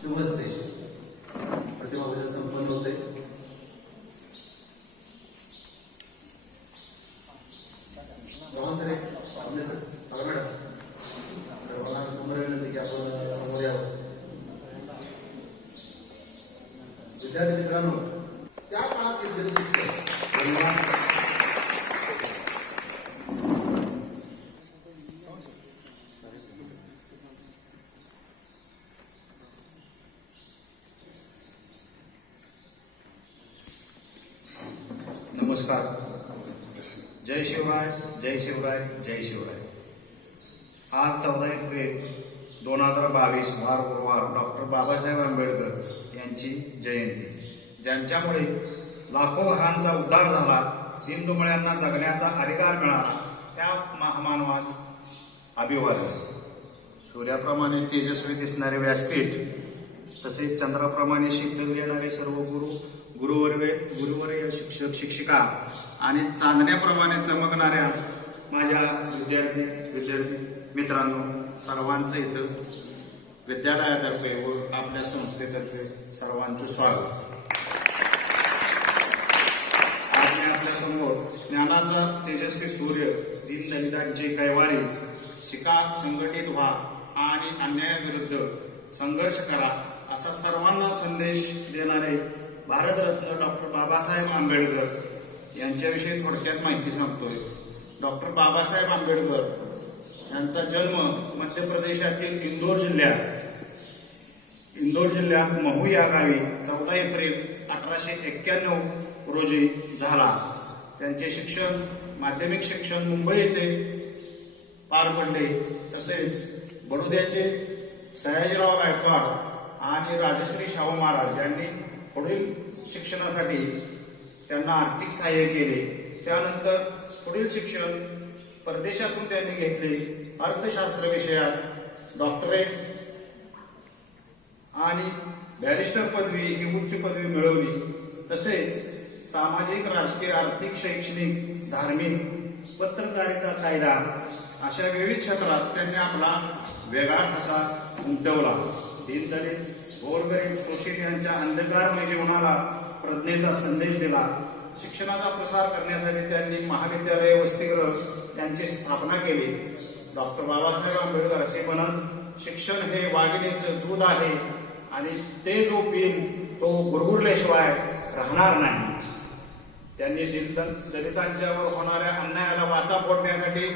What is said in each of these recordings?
शुभस्ते प्रतिमापूजन संपन्न होते. मॅडम सर्वांना तुम्हाला विनंती की आपण समोर यावं. विद्यार्थी मित्रांनो, त्या काळात घेतलेले शिक्षण नमस्कार. जय शिवराय, जय शिवराय, जय शिवराय. आज 14 एप्रिल 2022 वार गुरुवार डॉक्टर बाबासाहेब आंबेडकर यांची जयंती, ज्यांच्यामुळे लाखो घरांचा उद्धार झाला, दीनदुबळ्यांना जगण्याचा अधिकार मिळाला, त्या महामानवास अभिवादन. सूर्याप्रमाणे तेजस्वी दिसणारे व्यासपीठ, तसेच चंद्राप्रमाणे शीतल देणारे सर्व गुरुवर्य शिक्षक शिक्षिका आणि चांदण्याप्रमाणे चमकणाऱ्या माझ्या विद्यार्थी मित्रांनो, सर्वांचं इथं विद्यालयातर्फे व आपल्या संस्थेतर्फे सर्वांचं स्वागत. आज मी आपल्या समोर ज्ञानाचा तेजस्वी सूर्य, दीनदलितांचे कैवारी, शिका, संघटित व्हा आणि अन्यायाविरुद्ध संघर्ष करा असा सर्वांना संदेश देणारे भारतरत्न डॉक्टर बाबासाहेब आंबेडकर यांच्याविषयी थोडक्यात माहिती सांगतोय. डॉक्टर बाबासाहेब आंबेडकर यांचा जन्म मध्य प्रदेशातील इंदोर जिल्ह्यात महू या गावी 14 एप्रिल 1891 रोजी झाला. त्यांचे शिक्षण, माध्यमिक शिक्षण मुंबई येथे पार पडले. तसेच बडोद्याचे सयाजीराव गायकवाड आणि राजश्री शाहू महाराज यांनी पुढील शिक्षणासाठी त्यांना आर्थिक सहाय्य केले. त्यानंतर पुढील शिक्षण परदेशातून त्यांनी घेतले. अर्थशास्त्र विषयात डॉक्टरेट आणि बॅरिस्टर पदवी ही उच्च पदवी मिळवली. तसेच सामाजिक, राजकीय, आर्थिक, शैक्षणिक, धार्मिक, पत्रकारिता, कायदा अशा विविध क्षेत्रात त्यांनी आपला वेगळा ठसा उमटवला. दीनदलित, गोरगरीब, शोषित यांच्या अंधकारमय जीवनाला प्रज्ञेचा संदेश दिला. शिक्षणाचा प्रसार करण्यासाठी त्यांनी महाविद्यालय, वसतिगृह यांची स्थापना केली. डॉक्टर बाबासाहेब आंबेडकर असे म्हणत, शिक्षण हे वाघिणीचं दूध आहे आणि ते जो पिन तो गुरगुरल्याशिवाय राहणार नाही. त्यांनी दलितांच्यावर होणाऱ्या अन्यायाला वाचा फोडण्यासाठी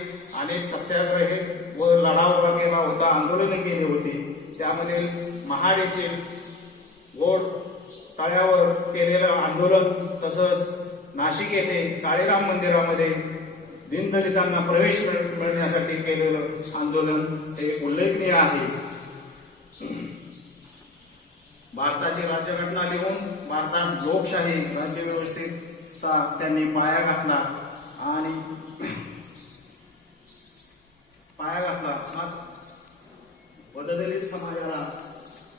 अनेक सत्याग्रह व लढा उभा केला होता, आंदोलने केली होती. त्यामध्ये महाड येथील गोड तळ्यावर केलेलं आंदोलन, तसंच नाशिक येथे काळीराम मंदिरामध्ये दीनदलितांना प्रवेश मिळण्यासाठी केलेलं आंदोलन हे उल्लेखनीय आहे. भारताची राज्यघटना लिहून भारतात लोकशाही राज्यव्यवस्थेचा त्यांनी पाया घातला. पददलित समाजाला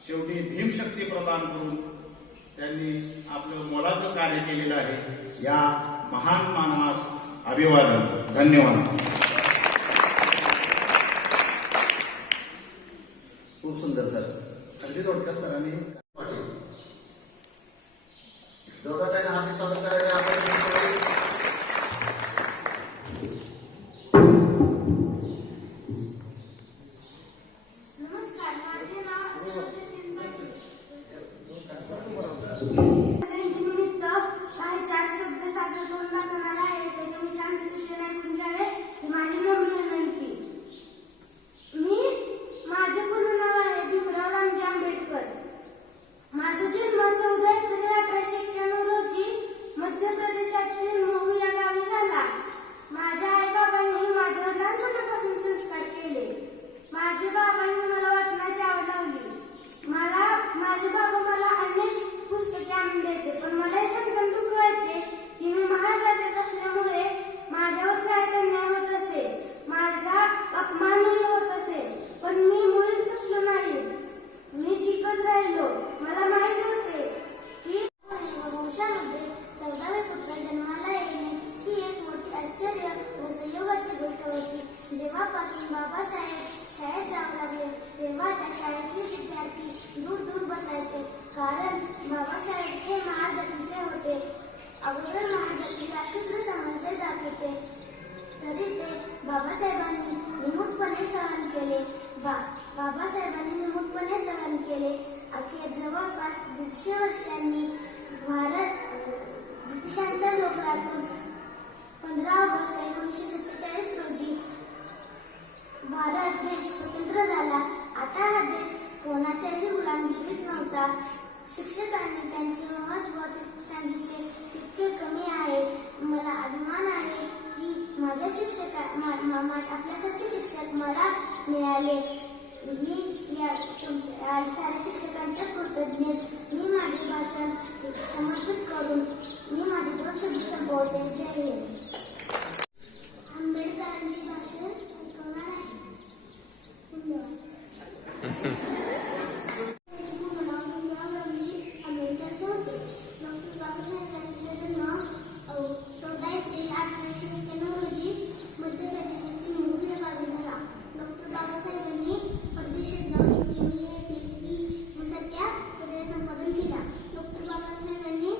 शेवटी भीमशक्ती प्रदान करून त्यांनी आपलं मोलाचं कार्य केलेलं आहे. या महान मानवास अभिवादन. धन्यवाद. खूप सुंदर सर. अगदी थोडक्यात सरांनी जेवढा काही हाती सादर करायला आपण शिकत राहिलो. मला माहित होते की वंशामध्ये 14वे पुत्र जन्माला येणे ही एक मोठी आश्चर्य व संयोगाची गोष्ट होती. जेव्हापासून बाबासाहेब शाळेत जाऊ लागले तेव्हा त्या शाळेतले विद्यार्थी दूर दूर बसायचे, कारण बाबासाहेब हे महाजातीचे होते. अगोदर महाजातीला शूद्र समजले जात होते, तरी ते बाबासाहेबांनी निमूटपणे सहन केले. बाबासाहेबांनी निमूटपणे सहन केले. अखेर जवळपास 150 वर्षांनी ब्रिटिशांच्या जोखडातून 15 ऑगस्ट 1947 रोजी भारत देश स्वतंत्र झाला. आता हा देश कोणाच्याही गुलामगिरीत नव्हता. शिक्षकांनी त्यांचे महत्त्व सांगितले तितके कमी आहे. मला अभिमान आहे की माझ्या आपल्यासारखे शिक्षक मला मिळाले. मी या साऱ्या शिक्षकांच्या कृतज्ञतेत मी माझे भाषण समर्पित करून मी माझे 2 शब्द संपवते. जय हिंद. आंबेडकरांचे भाषण ऐकवणार आहे. धन्यवाद. आंबेडकर होते. डॉक्टर बाबासाहेबांचा जन्म 14 एप्रिल 1891 रोजी मध्य प्रदेशातील मुंबई या गावी झाला. डॉक्टर बाबासाहेबांनी परदेशात जाऊन MA, PhD यासारख्या पदव्या संपादन केल्या. डॉक्टर बाबासाहेबांनी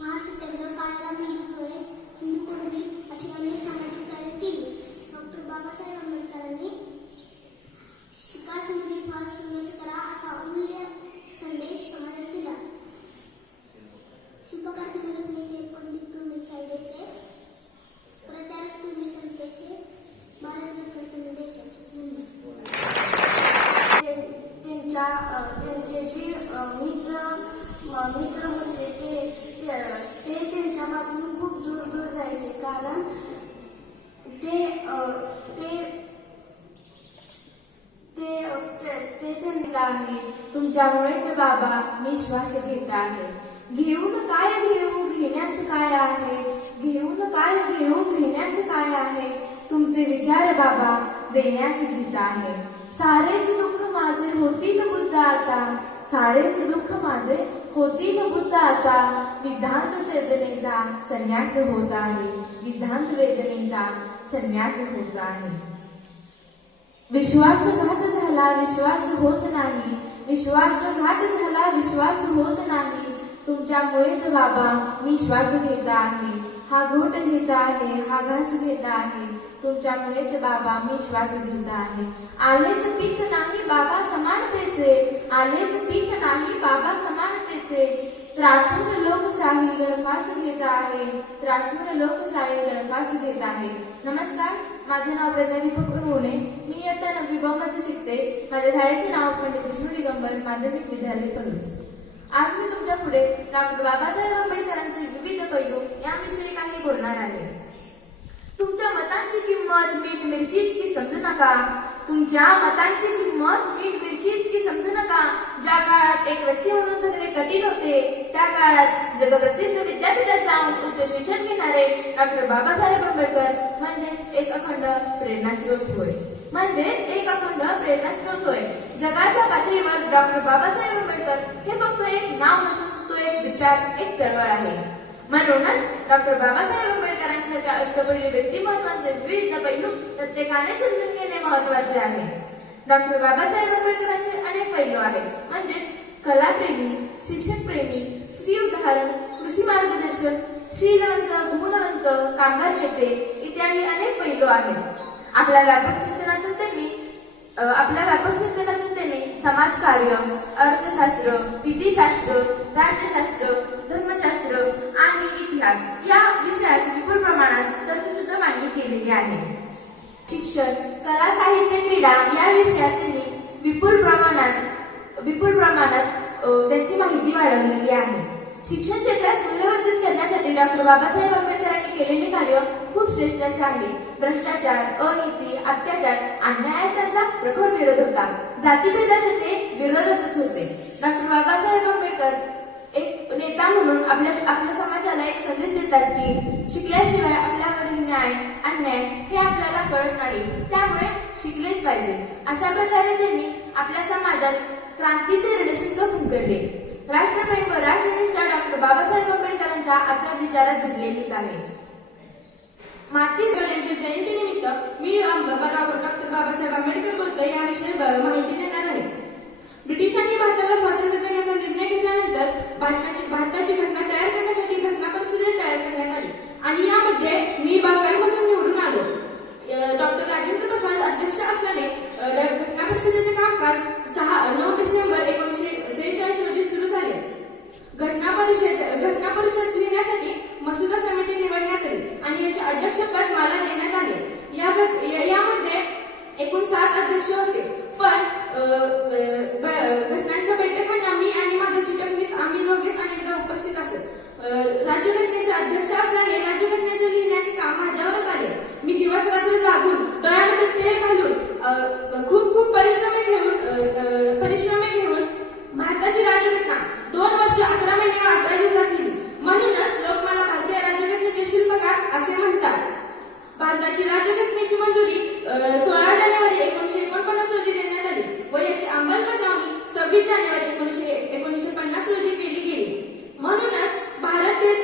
महासत्याग्रह, काळाराम हिंदू प्रवेश, हिंदू कुणबी अशी अनेक सामाजिक कार्य केली. डॉक्टर बाबासाहेब आंबेडकरांनी शिका, समृद्धी, व्हा, संघर्ष करा असा अमूल्य संदेश समाजात दिला. शिल्पकार तुम्ही नेते, पंडित तुम्ही कायद्याचे, प्रचारक तुम्ही संतेचे, भारतरत्न तुम्ही देशाचे. त्यांचे जे मित्र होते ते त्यांच्यापासून खूप दूर दूर जायचे, कारण ते आहे. तुमच्यामुळेच बाबा मी श्वास घेत आहे. घेऊन काय घेऊ, घेण्यास काय आहे, घेऊन काय घेऊ, घेण्यास काय आहे, तुमचे विचार बाबा देण्यास घेत आहे. सारेच दुःख माझे होतील बुद्ध आता, सारेच दुःख माझे होतील बुद्ध आता, विधांत वेदनेचा संन्यास होत आहे, विधांत वेदनेचा संन्यास होत आहे. विश्वासघात झाला विश्वास होत नाही, विश्वासघात झाला विश्वास होत नाही, तुमच्यामुळेच बाबा मी श्वास घेत आहे, हा घोट घेत आहे, हा घास घेत आहे, तुमच्यामुळेच बाबा मी श्वास घेत आहे. आलेच पीक नाही बाबा समानतेचे, आलेच पीक नाही बाबा समानतेचे, त्रासून लोकशाही गळफास घेत आहे, त्रासून लोकशाही गळफास घेत आहे. नमस्कार, माझे नाव प्रज्ञा दीपक उन्होने, मी इयत्ता 9वी ब मध्ये शिकते. माझ्या शाळेचे नाव पंडित विष्णू दिगंबर माध्यमिक विद्यालय पलूस. आज मी तुमच्या पुढे डॉक्टर बाबासाहेब आंबेडकरांचे विविध पैलू याविषयी काही बोलणार आहे. तुमच्या मतांची किंमत मीठ मिरची इतकी समजू नका, तुमच्या मतांची किंमत मीठ मिरची इतकी समजू नका. ज्या काळात एक व्यक्ती म्हणून जगणे कठीण होते, त्या काळात जगप्रसिद्ध विद्यापीठात जाऊन उच्च शिक्षण घेणारे डॉक्टर बाबासाहेब आंबेडकर म्हणजेच एक अखंड प्रेरणास्रोत होय, म्हणजेच एक अखंड प्रेरणास्रोत होय. जगाच्या पातळीवर डॉक्टर बाबासाहेब आंबेडकर हे फक्त एक नाव नसून तो एक विचार, एक चळवळ आहे. म्हणूनच डॉक्टर बाबासाहेब आंबेडकरांसारख्या अष्टपैलू व्यक्तिमत्वांचे विविध पैलू प्रत्येकाने समजून घेणे महत्वाचे आहे. डॉक्टर बाबासाहेब आंबेडकरांचे अनेक पैलू आहेत, म्हणजेच कलाप्रेमी, शिक्षणप्रेमी, स्त्री उदाहरण, कृषी मार्गदर्शन, शीलवंत, गुणवंत, कामगार नेते इत्यादी अनेक पैलू आहेत. आपल्या व्यापक चिंतनातून त्यांनी समाजकार्य, अर्थशास्त्र, विधिशास्त्र, राज्यशास्त्र, धर्मशास्त्र आणि इतिहास या विषयात विपुल प्रमाणात तर्कशुद्ध मांडणी केलेली आहे. शिक्षण, कला, साहित्य, क्रीडा या विषयात त्यांनी विपुल प्रमाणात त्यांची माहिती वाढवलेली आहे. शिक्षण क्षेत्रात मूल्यवर्धित करण्यासाठी डॉक्टर बाबासाहेब आंबेडकरांनी केलेले कार्य खूप श्रेष्ठाचे आहे. भ्रष्टाचार, अनीती, अत्याचार, अन्यायास त्यांचा प्रखर विरोध होता. जातीभेदाचे ते विरोधातच होते. डॉक्टर बाबासाहेब आंबेडकर एक नेता म्हणून आपल्या समाजाला एक संदेश देतात की शिकल्याशिवाय आपल्यावरील न्याय अन्याय हे आपल्याला कळत नाही, त्यामुळे शिकलेच पाहिजे. अशा प्रकारे त्यांनी भारतात क्रांतीचे रणशिंग फुंकरले. राष्ट्रप्रेम व राष्ट्रनिष्ठा डॉक्टर बाबासाहेब आंबेडकरांच्या आचार विचारात भरलेलीच आहे. यांच्या जयंतीनिमित्त मी डॉक्टर बाबासाहेब आंबेडकर बोलतो याविषयी माहिती देणार आहे. ब्रिटिशांनी भारताला स्वातंत्र्य देण्याचा निर्णय घेतल्यानंतर भारताची घटना तयार करण्यासाठी घटना परिषदे तयार करण्यात आली आणि यामध्ये मी बंगालमधून निवडून आलो. डॉक्टर राजेंद्र प्रसाद अध्यक्ष असल्याने घटना परिषदेचे कामकाज 9 डिसेंबर 1946 रोजी सुरू झाले. घटना परिषद लिहिण्यासाठी मसुदा समिती निवडण्यात आली आणि याचे अध्यक्षपद मला देण्यात आले. यामध्ये एकूण 7 अध्यक्ष होते, पण घटनांच्या बैठकांना मी आणि माझे चिटकनीस आम्ही दोघेच अनेकदा उपस्थित असत. राज्यघटनेचे अध्यक्ष असल्याने राज्यघटनेचे लिहिण्याचे काम माझ्यावरच आले. मी दिवस रात्र जागून डोळ्यामध्ये तेल घालून खूप परिश्रम घेऊन भारताची राज्यघटना 2 वर्ष 11 महिने व 18 दिवसात लिहिली. म्हणूनच लोक मला भारतीय राज्यघटनेचे शिल्पकार असे म्हणतात. भारताची राज्यघटनेची मंजुरी 16 जानेवारी 1949 रोजी देण्यात आली व याची अंमलबजावणी 26 जानेवारी 1950 रोजी केली गेली. म्हणूनच भारत देश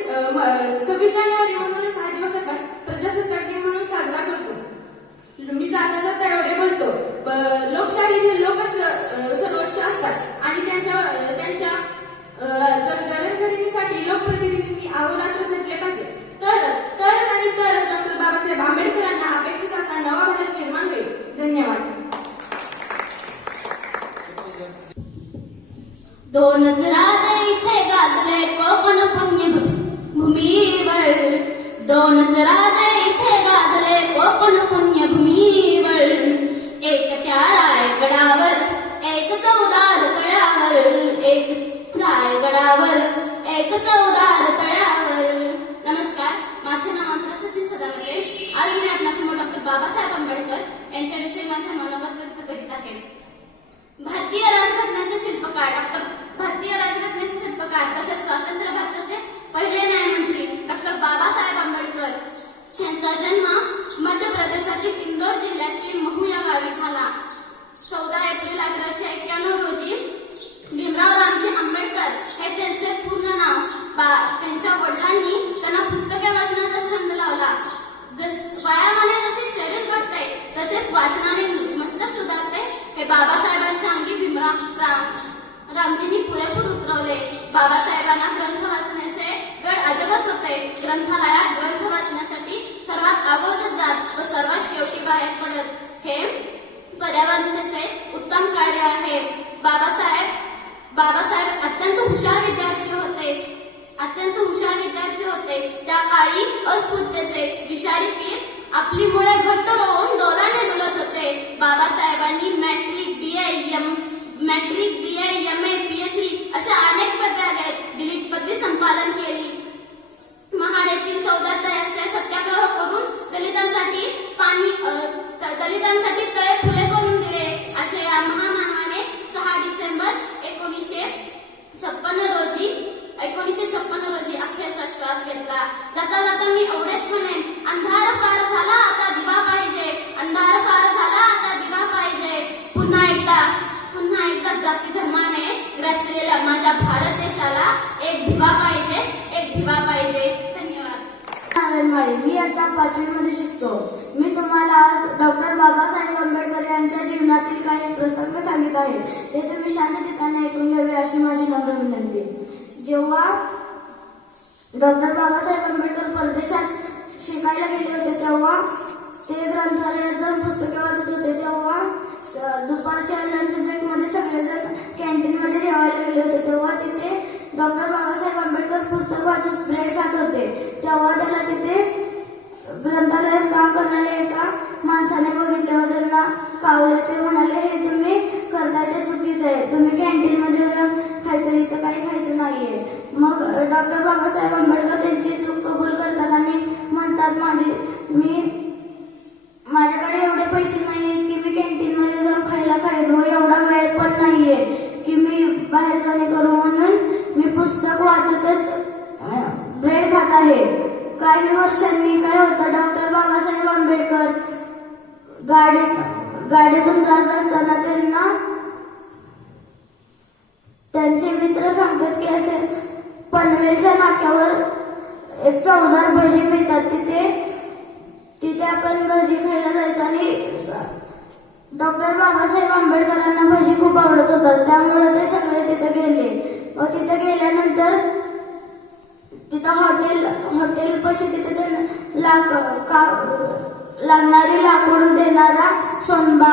26 जानेवारी म्हणूनच हा दिवस आपण प्रजासत्ताक दिन म्हणून साजरा करतो. मी जाता एवढे बोलतो. लोकशाही हे लोकच सर्वोच्च असतात आणि त्यांच्या जडणघडणीसाठी लोकप्रतिनिधींनी अहोरात्र झटले पाहिजे. तरच डॉक्टर बाबासाहेब आंबेडकरांना अपेक्षित असा नवा भारत निर्माण होईल. धन्यवाद. दोनच राजे इथे गाजले कोकण पुण्यभूमीवर. दोनच राजे इथे गाजले कोकण पुण्यभूमीवर. एक त्या रायगडावर, एक चौदार तळ्यावर. एक रायगडावर, एक चौदार तळ्यावर. नमस्कार, माझे नाव अंतरासची सदामते. आज मी आपल्यासमोर डॉक्टर बाबासाहेब आंबेडकर यांच्याविषयी माझे मनोगत व्यक्त करीत आहे. भारतीय राजघटनेचे शिल्पकार तसेच स्वातंत्र्य भारताचे पहिले न्यायमंत्री डॉक्टर बाबासाहेब आंबेडकर यांचा जन्म मध्य प्रदेशातील इंदोर जिल्ह्यातील महू या गावी झाला. 14 एप्रिल 1891 रोजी भीमराव रामजी आंबेडकर हे त्यांचे पूर्ण नाव. त्यांच्या वडिलांनी त्यांना पुस्तके वाचण्याचा छंद लावला. वयामाने जसे शरीर घडते तसे वाचनाने मस्तक सुधारते हे बाबासाहेबांच्या अंगी भीमराव रामजींनी पुरेपूर उतरवले. बाबासाहेबांना ग्रंथ वाचण्याचे वेळ अजबच होते. ग्रंथालयात ग्रंथ वाचण्यासाठी सर्वात अगोदर जात व सर्वात शेवटी बाहेर पडत हे पर्यावरणाचे उत्तम कार्य आहे. बाबासाहेब अत्यंत हुशार विद्यार्थी होते. त्या काळी अस्पृश्यतेचे विषारी पीठ आपली मुळे घट्ट होऊन डोलाने डुलत होते. बाबासाहेबांनी मॅट्रिक, BA, MA, PhD अशा अनेक पदवी संपादन केली. महाड येथील 14 तळ्याचे सत्याग्रह करून दलितांसाठी तळे खुले करून दिले. असे या महामानवाने 6 डिसेंबर 1956 रोजी अखेरचा श्वास घेतला. जाता जाता मी एवढेच म्हणेन, अंधार फार झाला आता दिवा पाहिजे. अंधार फार झाला आता दिवा पाहिजे. पुन्हा एकदा जाती धर्माने ग्रासलेल्या माझ्या भारत देशाला एक दिवा पाहिजे. धन्यवाद. मी आता 5वी मध्ये शिकतो. मी तुम्हाला आज डॉक्टर बाबासाहेब आंबेडकर यांच्या जीवनातील काही प्रसंग सांगित आहे. ते तुम्ही शांत चित्ताने ऐकून घ्यावे अशी माझी नम्र विनंती. जेव्हा डॉक्टर बाबासाहेब आंबेडकर परदेशात शिकायला गेले होते तेव्हा ते ग्रंथालयात जाऊन पुस्तके वाचत होते. तेव्हा दुपारच्या लंच ब्रेक मध्ये सगळेजण कॅन्टीन मध्ये जेवायला गेले होते. तेव्हा तिथे डॉक्टर बाबासाहेब आंबेडकर पुस्तक वाचत ब्रेक खात होते. तेव्हा त्याला तिथे ग्रंथालयात काम करणाऱ्या एका माणसाने बघितल्यावर त्यांना कावले. ते म्हणाले, हे तुम्ही करताय ते चुकीचं आहे. तुम्ही कॅन्टीन मध्ये जाऊन खायचं, इथं काही खायचं नाहीये. मग डॉक्टर बाबासाहेब आंबेडकर त्यांची चूक कबूल करतात आणि म्हणतात, माझ्याकडे एवढे पैसे नाहीयेत की मी कॅन्टीन मध्ये जाऊन खायला खायलो. एवढा वेळ पण नाहीये की मी बाहेर जाणे करू. म्हणून मी पुस्तक वाचतच त्यांचे मित्र सांगतात की असे पनवेलच्या नाक्यावर एक चवदार भजी मिळतात, तिथे आपण भजी खायला जायचं. आणि डॉक्टर बाबासाहेब आंबेडकरांना भजी खूप आवडत होतात, त्यामुळे ते सगळे तिथे गेले. व तिथे गेल्यानंतर तिथं हॉटेल पाशी तिथे लागणारी लाकूड देणारा सोनबा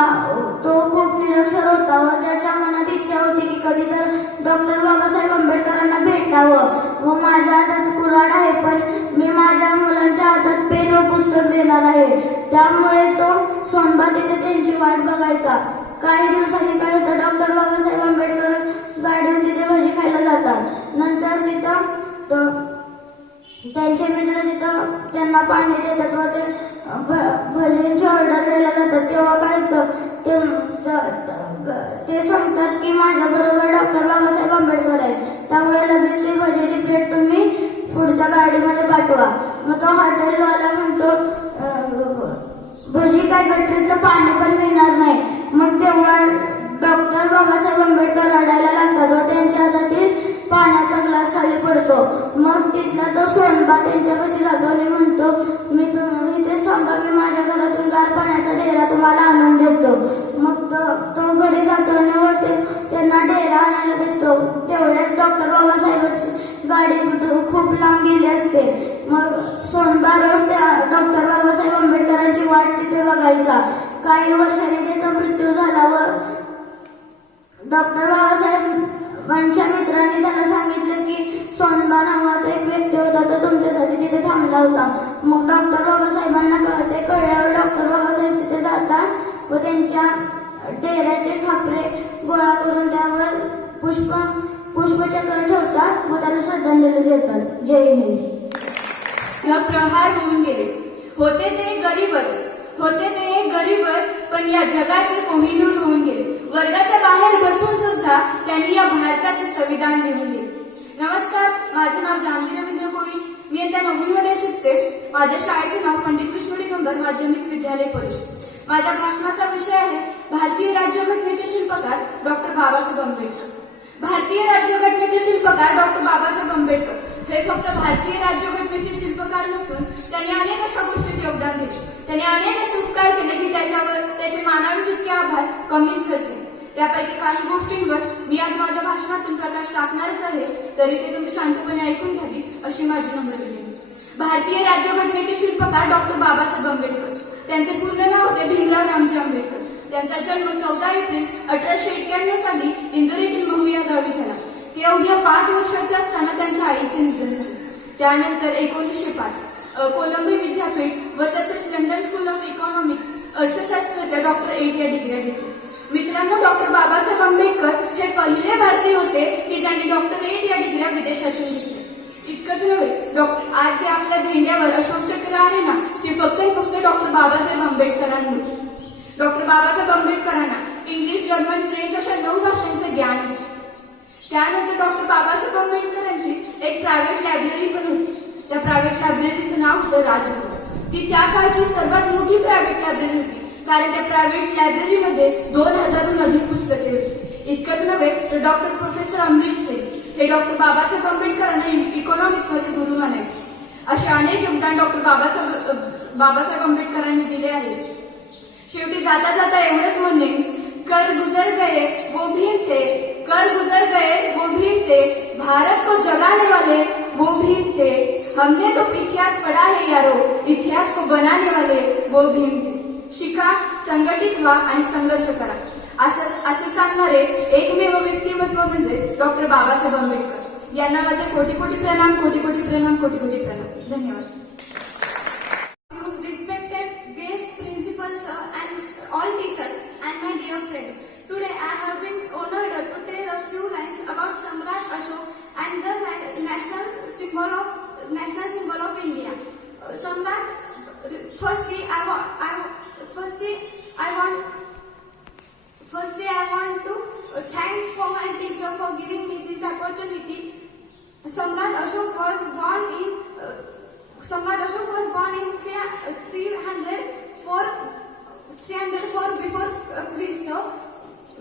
तो खूप निरक्षर होता व त्याच्या मनात इच्छा होती की कधी तर डॉक्टर बाबासाहेब आंबेडकरांना भेटावं. व माझ्या हातात कुऱ्हाड आहे, पण मी माझ्या मुलांच्या हातात पेन व पुस्तक देणार आहे. त्यामुळे तो सोनबा तिथे त्यांची वाट बघायचा. काही दिवसांनी काय होतं, डॉक्टर बाबासाहेब आंबेडकर गाडीहून तिथे भजी खायला जातात. नंतर तिथं त्यांचे मित्र तिथं त्यांना पाणी देतात व ते भजींची ऑर्डर द्यायला जातात. तेव्हा काय होतं, ते सांगतात की माझ्या बरोबर डॉक्टर बाबासाहेब आंबेडकर आहे, त्यामुळे लगेच ती भजीची प्लेट तुम्ही पुढच्या गाडीमध्ये पाठवा. मग तो हॉटेलवाला म्हणतो भजी काय गटरीचं पाणी पण मिळणार नाही. मग तेव्हा डॉक्टर बाबासाहेब आंबेडकर रडायला लागतात व त्यांच्या हातातील पाण्याचा ग्लास खाली पडतो. मग तिथला तो सोनबा त्यांच्यापाशी जातो आणि म्हणतो इथे सांगा, मी माझ्या घरातून गार पाण्याचा डेरा तुम्हाला आणून देतो. मग तो घरी जातो आणि त्यांना डेरा आणायला देतो. तेवढ्यात डॉक्टर बाबासाहेबांची गाडी खूप लांब गेली असते. मग सोनबा रोज त्या डॉक्टर बाबासाहेब आंबेडकरांची वाट तिथे बघायचा. काही वर्षांनी त्याचा मृत्यू झाला व डॉक्टर बाबासाहेबांच्या मित्रांनी त्याला सांगितलं की सोनबा नावाचा एक व्यक्ती होता, तो तुमच्यासाठी तिथे थांबला होता. मग डॉक्टर बाबासाहेबांना कळल्यावर डॉक्टर बाबासाहेब तिथे जातात व त्यांच्या डेऱ्याचे खापरे गोळा करून त्यावर पुष्पचक्र ठेवतात व त्याला श्रद्धांजली देतात. जय हिंद. प्रहार होऊन गेले. होते ते गरीबच, पण या जगाचे कोहिनूर होऊन गेले. वर्गाच्या बाहेर बसून सुद्धा त्यांनी या भारताचे संविधान लिहून गेले. नमस्कार, माझे नाव जानवी रवींद्र कोळी. मी आता 9वी मध्ये शिकते. माझ्या शाळेचे नाव पंडित कृष्ण दिगंबर माध्यमिक विद्यालय परिषद. माझ्या भाषणाचा विषय आहे भारतीय राज्यघटनेचे शिल्पकार डॉक्टर बाबासाहेब आंबेडकर. भारतीय राज्यघटनेचे शिल्पकार डॉक्टर बाबासाहेब आंबेडकर हे फक्त भारतीय राज्यघटनेचे शिल्पकार नसून त्यांनी अनेक अशा गोष्टीत योगदान दिले. त्यांनी अनेक असे उपकार केले की त्याचे मानावे जितके आभार कमीच ठरतील. त्यापैकी काही गोष्टींवर मी आज माझ्या भाषणातून प्रकाश टाकणारच आहे, तरी ते तुम्ही शांतपणे ऐकून घ्यावी अशी माझी नम्र विनंती. भारतीय राज्यघटनेचे शिल्पकार डॉक्टर बाबासाहेब आंबेडकर. त्यांचे पूर्ण नाव होते भीमराव रामजी आंबेडकर. त्यांचा जन्म 14 एप्रिल 1891 साली इंदोर येथील महू या गावी झाला. ते अवघ्या 5 वर्षाचे असताना त्यांच्या आईचे निधन झाले. त्यानंतर 1905 कोलंबो विद्यापीठ व तसेच लंडन स्कूल ऑफ इकॉनॉमिक्स अर्थशास्त्राच्या डॉक्टर 8 या डिग्र्या घेतल्या. मित्रांनो, डॉक्टर बाबासाहेब आंबेडकर हे पहिले भारतीय होते की ज्यांनी डॉक्टर 8 या डिग्र्या विदेशातून घेतल्या. इतकंच नव्हे, आज जे आपल्या झेंड्यावर अशोक चक्र आहे ना, ते फक्त डॉक्टर बाबासाहेब आंबेडकरांमुळे. डॉक्टर बाबासाहेब आंबेडकरांना इंग्लिश, जर्मन, फ्रेंच अशा 9 भाषांचे ज्ञान होते. त्यानंतर डॉक्टर बाबासाहेब आंबेडकरांची एक प्रायव्हेट लायब्ररी पण होती. त्या प्रायव्हेट लायब्ररीचं नाव होतं राजभवन. ती त्या काळची सर्वात मोठी प्रायव्हेट लायब्ररी होती, कारण त्या प्रायव्हेट लायब्ररीमध्ये 2000हून अधिक पुस्तके होती. इतकंच नव्हे तर डॉक्टर प्रोफेसर अमरित सिंग हे डॉक्टर बाबासाहेब आंबेडकरांना इकॉनॉमिक्समध्ये गुरु मानायचे. असे अनेक योगदान डॉक्टर बाबासाहेब आंबेडकरांनी दिले आहे. शेवटी जाता जाता एवढंच म्हणणे, कर गुजर गए वो भीम थे, कर गुजर गए वो भीम थे, भारत को जगाने वाले वो भीम थे, हमने तो इतिहास पढ़ा है यारो, इतिहास को बनाने वाले वो भीम थे. शिका, संघटित व्हा आणि संघर्ष करा असे सांगणारे एकमेव व्यक्तिमत्व म्हणजे डॉक्टर बाबासाहेब आंबेडकर. यांना माझे कोटी कोटी प्रणाम, कोटी कोटी प्रणाम, कोटी कोटी प्रणाम. धन्यवाद. Respected guest principals and all teachers and my dear friends, today I have been honored to tell a few lines about Samrat Ashok and the national symbol of India. Samrat, firstly I want to thanks for my teacher for giving me this opportunity. Samrat Ashok was born in 304 before Christ.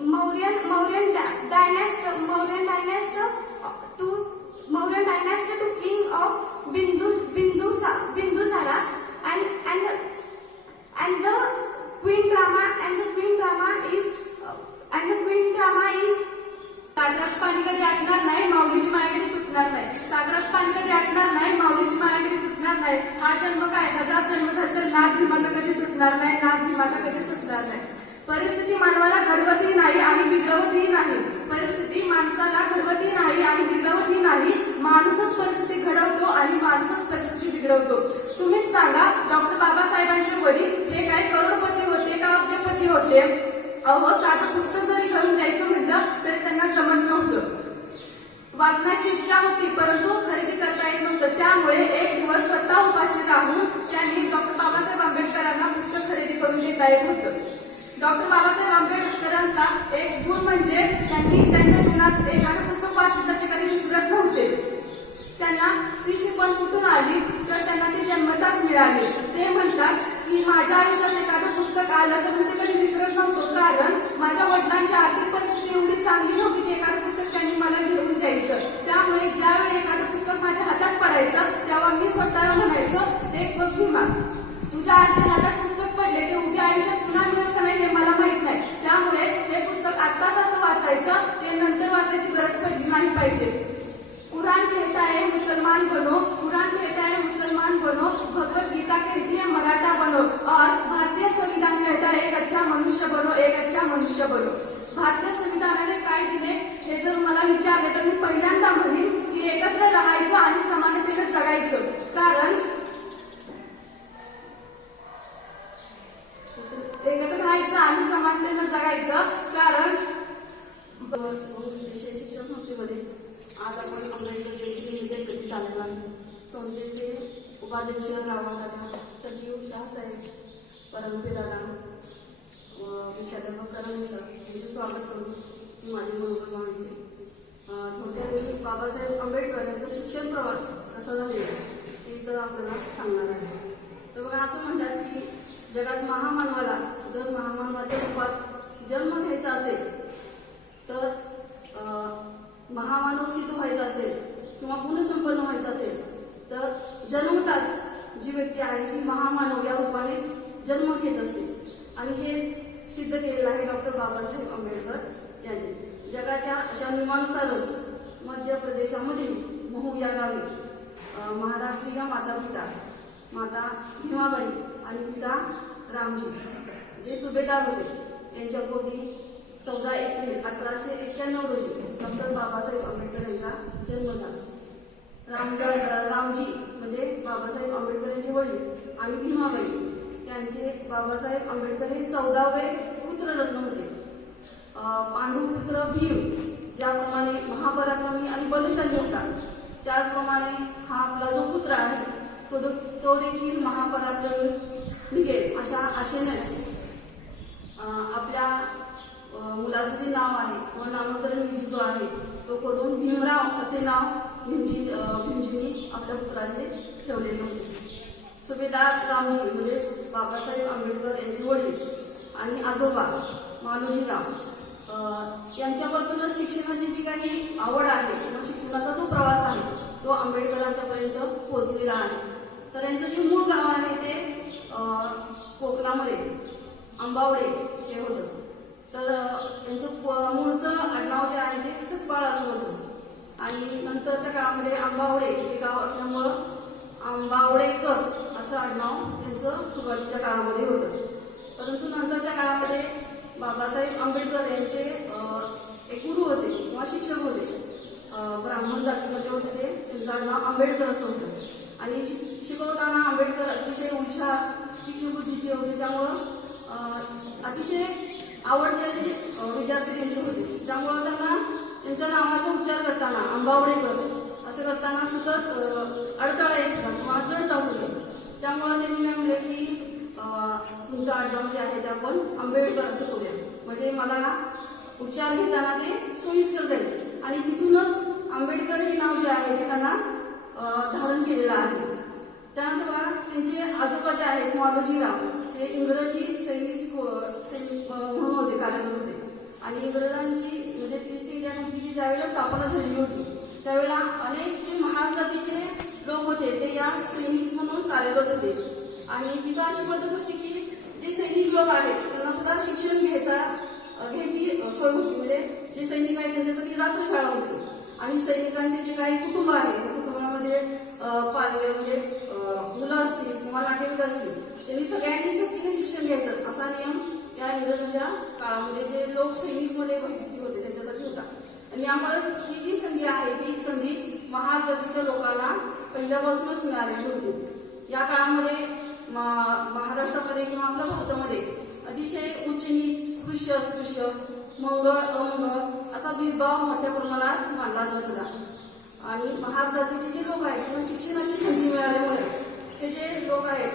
Mauryan dynasty सुटणार नाही ना भीमाचा कधी सुटणार नाही. परिस्थिती मानवाला घडवतही नाही आणि बिघडवतही नाही. परिस्थिती माणसाला घडवतही नाही आणि बिघडवतही नाही. माणूसच परिस्थिती घडवतो आणि माणूसच परिस्थिती बिघडवतो. तुम्हीच सांगा, डॉक्टर बाबासाहेबांचे वडील हे काय करोडपती होते का अब्जपती होते? अहो, साधं पुस्तक जरी घेऊन द्यायचं म्हटलं तरी त्यांना जमत नव्हतं. वाचण्याची इच्छा होती परंतु खरेदी करता येत नव्हतं. त्यामुळे एक दिवस स्वतः उपाशी राहून त्यांनी डॉक्टर बाबासाहेब आंबेडकरांना पुस्तक खरेदी करून देता येत होतं. डॉक्टर बाबासाहेब आंबेडकरांचा एक गुण म्हणजे त्यांनी त्यांच्या जीवनात एखादं पुस्तक वाचलं तर ते कधी विसरत नव्हते. त्यांना ती शिकवण कुठून आली तर त्यांना ती जन्मताच मिळाली. ते म्हणतात की माझ्या आयुष्यात एखादं पुस्तक आलं तर मी ते कधी विसरत नव्हतो, कारण माझ्या वडिलांची आर्थिक परिस्थिती एवढी चांगली नव्हती की एखादं पुस्तक त्यांनी मला घेऊन द्यायचं. त्यामुळे ज्यावेळी एखादं पुस्तक माझ्या हातात पडायचं तेव्हा मी स्वतःला म्हणायचं, देख बघ भीमा, तुझ्या आजच्या हातात पुस्तक पडले ते उद्या आयुष्यात पुन्हा मिळेल का नाही हे मला माहित नाही. त्यामुळे हे पुस्तक आत्ताच असं वाचायचं, ते नंतर वाचायची गरज पडली नाही पाहिजे. कुरान कहता है मुसलमान बनो, कुरान कहता है मुसलमान बनो, भगवत गीता कहती है मराठा बनो और भारतीय संविधान कहता है एक अच्छा मनुष्य बनो, एक अच्छा मनुष्य बनो. भारतीय संविधानाने काय दिले हे जर मला विचारले तर मी पहिल्यांदा म्हणेन की एकत्र राहायचं आणि समानतेने जगायचं. कारण एकत्र राहायचं आणि समानतेने जगायचं. कारण देशीय शिक्षण संस्थेमध्ये आज आपण आंबेडकर जयंती कधी चाललेला आहे. संस्थेचे उपाध्यक्ष रावकाका, सचिव शाहसाहेब, परमपे दादा, मुख्याध्यापक करण सर यांचे स्वागत करून मी माझे मनोगत मांडते. थोडक्यात बाबासाहेब आंबेडकर यांचा शिक्षण प्रवास कसा झालेला ते तर आपल्याला सांगणार आहे. तर बघा, असं म्हणतात की जगात महामानवाला जर महामानवाच्या रूपात जन्म घ्यायचा असेल तर महामानव सिद्ध व्हायचा असेल किंवा गुणसंपन्न व्हायचं असेल तर जन्मताच जी व्यक्ती आहे ती महामानव या रूपानेच जन्म घेत असते. आणि हेच सिद्ध केलेलं आहे डॉक्टर बाबासाहेब आंबेडकर यांनी. जगाच्या अशा नियमानुसारच मध्य प्रदेशामधील महू या गावी महाराष्ट्रीय माता पिता माता भीमाबाई आणि पिता रामजी जे सुभेदार होते यांच्या पोटी 14 एप्रिल 1891 रोजी डॉक्टर बाबासाहेब आंबेडकर यांचा जन्म झाला. रामजी म्हणजे बाबासाहेब आंबेडकर यांचे वडील आणि भीमाबाई यांचे बाबासाहेब आंबेडकर हे 14वे पुत्ररत्न होते. पांडुपुत्र भीम ज्याप्रमाणे महापराक्रमी आणि बलशाली होता त्याचप्रमाणे हा आपला जो पुत्र आहे तो देखील महापराक्रमी निघेल अशा आशेने आपल्या मुलाचं जे नाव आहे व नामकरण विधी जो आहे तो करून भीमराव असे नाव भीमजींनी आपल्या पुत्राचे ठेवलेले होते. सुभेदार रामजी म्हणजे बाबासाहेब आंबेडकर यांचे वडील आणि आजोबा मालोजीराव यांच्यापासूनच शिक्षणाची जी काही आवड आहे किंवा शिक्षणाचा जो प्रवास आहे तो आंबेडकरांच्यापर्यंत पोहोचलेला आहे. तर यांचं जे मूळ गाव आहे ते कोकणामध्ये आंबावडे हे होतं. तर त्यांचं मूळचं आडनाव जे आहे ते सतपाळ असं होतं आणि नंतरच्या काळामध्ये आंबावडे हे गाव असल्यामुळं आंबावडेकर असं आडनाव त्यांचं सुरुवातीच्या काळामध्ये होतं. परंतु नंतरच्या काळामध्ये बाबासाहेब आंबेडकर यांचे एक गुरु होते किंवा शिक्षक होते, ब्राह्मण जातीमध्ये होते ते, त्यांचं आडनाव आंबेडकर असं होतं आणि शिकवताना आंबेडकर अतिशय हुशार तीक्ष्ण बुद्धीचे होते. त्यामुळं अतिशय आवडते असे विद्यार्थी त्यांचे होते. त्यामुळं त्यांना त्यांच्या नावाचा उच्चार करताना आंबावडेकर असं करताना सतत अडथळा येत होता किंवा जड जात होतं. त्यामुळं त्यांनी काय म्हणलं की तुमचं आडनाव जे आहे ते आपण आंबेडकर असं करूया, म्हणजे मला उच्चार घेताना ते सोयीस्कर जाईल. आणि तिथूनच आंबेडकर हे नाव जे आहे ते त्यांना धारण केलेलं आहे. त्यानंतर बघा, त्यांचे आजोबा जे आहेत मालोजीराव ते इंग्रजी सैनिक म्हणून होते, कार्यरत होते. आणि इंग्रजांची म्हणजे ईस्ट इंडिया कंपनीची ज्यावेळेला स्थापना झालेली होती त्यावेळेला अनेक जे महान जातीचे लोक होते ते या सैनिक म्हणून कार्यरत होते. आणि तिथं अशी पद्धत होती की जे सैनिक लोक आहेत त्यांना सुद्धा शिक्षण घ्यायची सोय होती. म्हणजे जे सैनिक आहेत त्यांच्यासाठी रात्रशाळा होती आणि सैनिकांचे जे काही कुटुंब आहे त्या कुटुंबामध्ये पालवे म्हणजे मुलं असतील किंवा नातेवाईक असतील त्यांनी सगळ्यांनी सक्तीने शिक्षण घ्यायचं असा नियम या इंग्रजांच्या काळामध्ये जे लोक सैनिकमध्ये भरती होते त्यांच्यासाठी होता. आणि यामुळे ही जी संधी आहे ती संधी महार जातीच्या लोकांना पहिल्यापासूनच मिळालेली होती. या काळामध्ये महाराष्ट्रामध्ये किंवा आपल्या भारतामध्ये अतिशय उच्च नीच, स्पृश्य अस्पृश्य, मंगळ अमंगळ असा भेदभाव मोठ्या प्रमाणात मानला जात होता. आणि महार जातीचे जे लोक आहेत किंवा शिक्षणाची संधी मिळाल्यामुळे हे जे लोक आहेत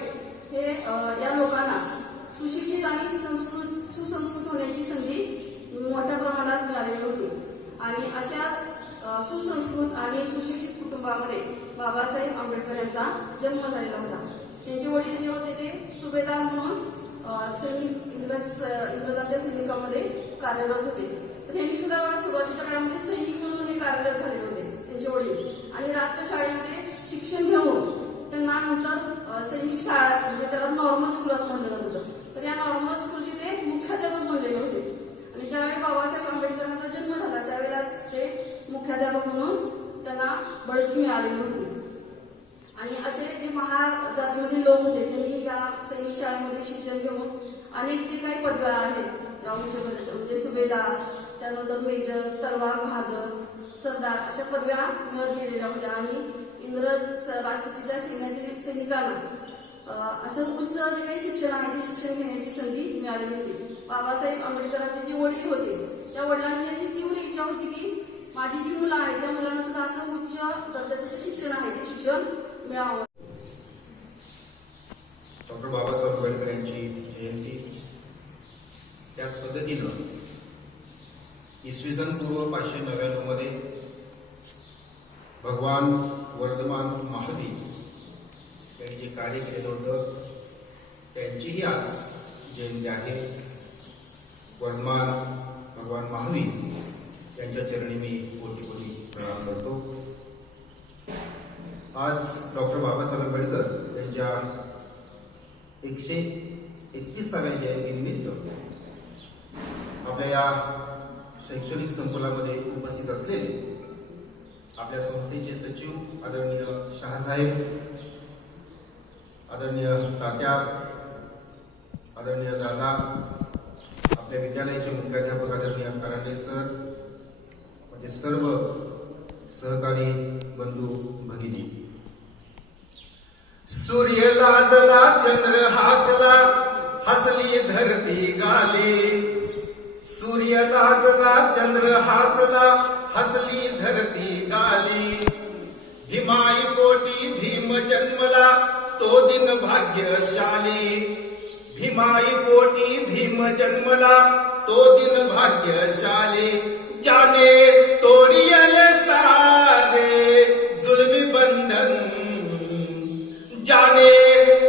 हे या लोकांना सुशिक्षित आणि सुसंस्कृत होण्याची संधी मोठ्या प्रमाणात मिळालेली होती. आणि अशाच सुसंस्कृत आणि सुशिक्षित कुटुंबामध्ये बाबासाहेब आंबेडकर यांचा जन्म झालेला होता. त्यांचे वडील जे होते ते सुभेदार म्हणून इंग्रजांच्या सैनिकांमध्ये कार्यरत होते. तर त्यांनी सुद्धा सुरुवातीच्या काळामध्ये सैनिक म्हणून हे कार्यरत झालेले होते त्यांचे वडील. आणि रात्र शाळेमध्ये शिक्षण घेऊन त्यांना नंतर सैनिक शाळा म्हणजे त्याला नॉर्मल स्कूल असं म्हणलं जात होतं. तर या नॉर्मल स्कूलचे ते मुख्याध्यापक बनलेले होते. आणि ज्यावेळी बाबासाहेब आंबेडकरांचा जन्म झाला त्यावेळेलाच ते मुख्याध्यापक म्हणून त्यांना बढती मिळालेली होती. आणि असे जे महार जातीमधील लोक होते त्यांनी या सैनिक शाळेमध्ये शिक्षण घेऊन अनेक जे काही पदव्या आहेत त्या उच्च पदाच्या म्हणजे सुभेदार, त्यानंतर मेजर, तलवार बहादर, सरदार अशा पदव्या मिळत गेलेल्या होत्या. आणि इंग्रज राजसत्तेच्या सैन्यातील सैनिकांना असं उच्च जे काही शिक्षण आहे ते शिक्षण घेण्याची संधी मिळालेली होती. बाबासाहेब आंबेडकरांचे जे वडील होते त्या वडिलांची अशी तीव्र इच्छा होती की माझी जी मुलं आहेत त्या मुलांना सुद्धा असं उच्च दर्जाचं जे शिक्षण आहे ते शिक्षण मिळावं. डॉक्टर बाबासाहेब आंबेडकर यांची जयंती त्याच पद्धतीनं इसवी सन पूर्व 599 मध्ये भगवान वर्धमान महावीर यांनी जे कार्य केलेलं होतं त्यांचीही आज जयंती आहे. वर्धमान भगवान महावीर यांच्या चरणी मी कोटी कोटी प्रणाम करतो. आज डॉक्टर बाबासाहेब आंबेडकर यांच्या 131व्या जयंतीनिमित्त आपल्या या शैक्षणिक संकुलामध्ये उपस्थित असलेले आपल्या संस्थेचे सचिव आदरणीय शहासाहेब, आदरणीय तात्या, आदरणीय दादा, आपल्या विद्यालयाचे मुख्याध्यापक आदरणीय कराटे सर, म्हणजे सर्व सहकारी बंधू भगिनी. सूर्य लाजला, चंद्र हासला, हसली धरती गाली. सूर्य लाजला, चंद्र हासला, हसली धरती गाली. भीमाई पोटी भीम जन्मला, तो दिन भाग्यशाली. भीमाई पोटी भीम जन्मला, तो दिन भाग्यशाली. जाने तोड़ियल सारे जुल्मी बंधन, जाने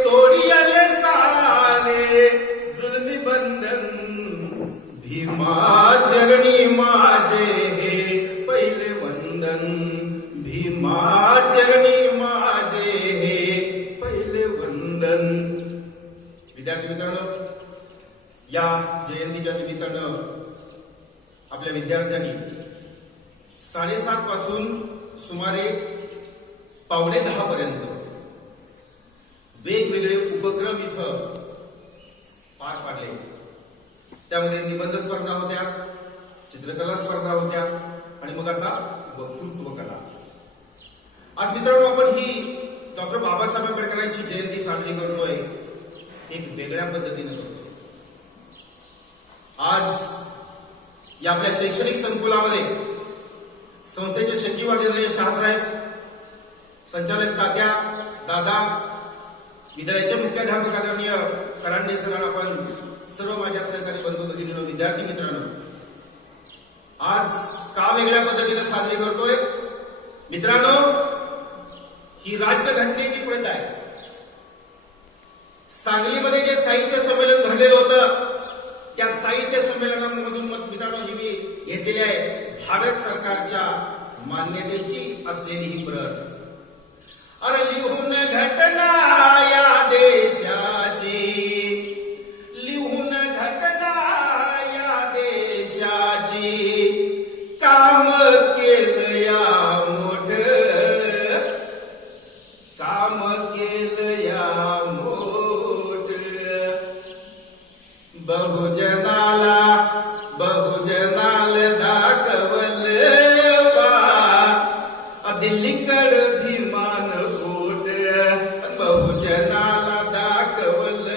तोड़ियल सारे जुल्मी बंधन. भीमा चरणी माझे हे पहिले वंदन. भीमा चरणी माझे हे पहिले वंदन. विद्यार्थी मित्रांनो, या जयंतीच्या निमित्तानं आपल्या विद्यार्थ्यांनी 7:30 पासून सुमारे 9:45 पर्यंत वेगवेगळे उपक्रम इथं पार पाडले. त्यामध्ये निबंध स्पर्धा होत्या, चित्रकला स्पर्धा होत्या आणि मग आता वक्तृत्व कला. आज मित्रांनो आपण ही डॉक्टर बाबासाहेब आंबेडकरांची जयंती साजरी करतोय एक वेगळ्या पद्धतीने करतो. आज या आपल्या शैक्षणिक संकुलामध्ये संस्थेचे सचिव आदरणीय शहासाहेब, संचालक तात्या, दादा, विद्यालयाचे मुख्याध्यापक आदरणीय करांडे सर, आपण सर्व माझ्या सहकारी बंधू भगिनींनो, विद्यार्थी मित्रांनो, आज का वेगळ्या पद्धतीने साजरी करतोय? मित्रांनो, ही राज्यघटनेची प्रत आहे. सांगलीमध्ये जे साहित्य संमेलन भरलेलं होतं त्या साहित्य संमेलनामधून मित्रांनो ही मी घेतलेली आहे भारत सरकारच्या मान्यतेची असलेली ही प्रत. अरे लिहून घटना या देशाची, लिहून घटना या देशाची, काम केलं या मोठ, काम केलं या मोठ. दिल्लीकड भीमान बोट बहुजनाला दाखवल